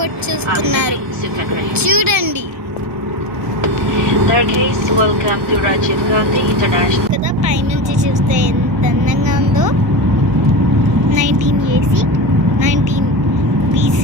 airport చూస్తున్నారు చూడండి welcome to Rajiv Gandhi international కదా పైనుంచి చూస్తే ఎంత అందంగా ఉందో 19 AC 19 BC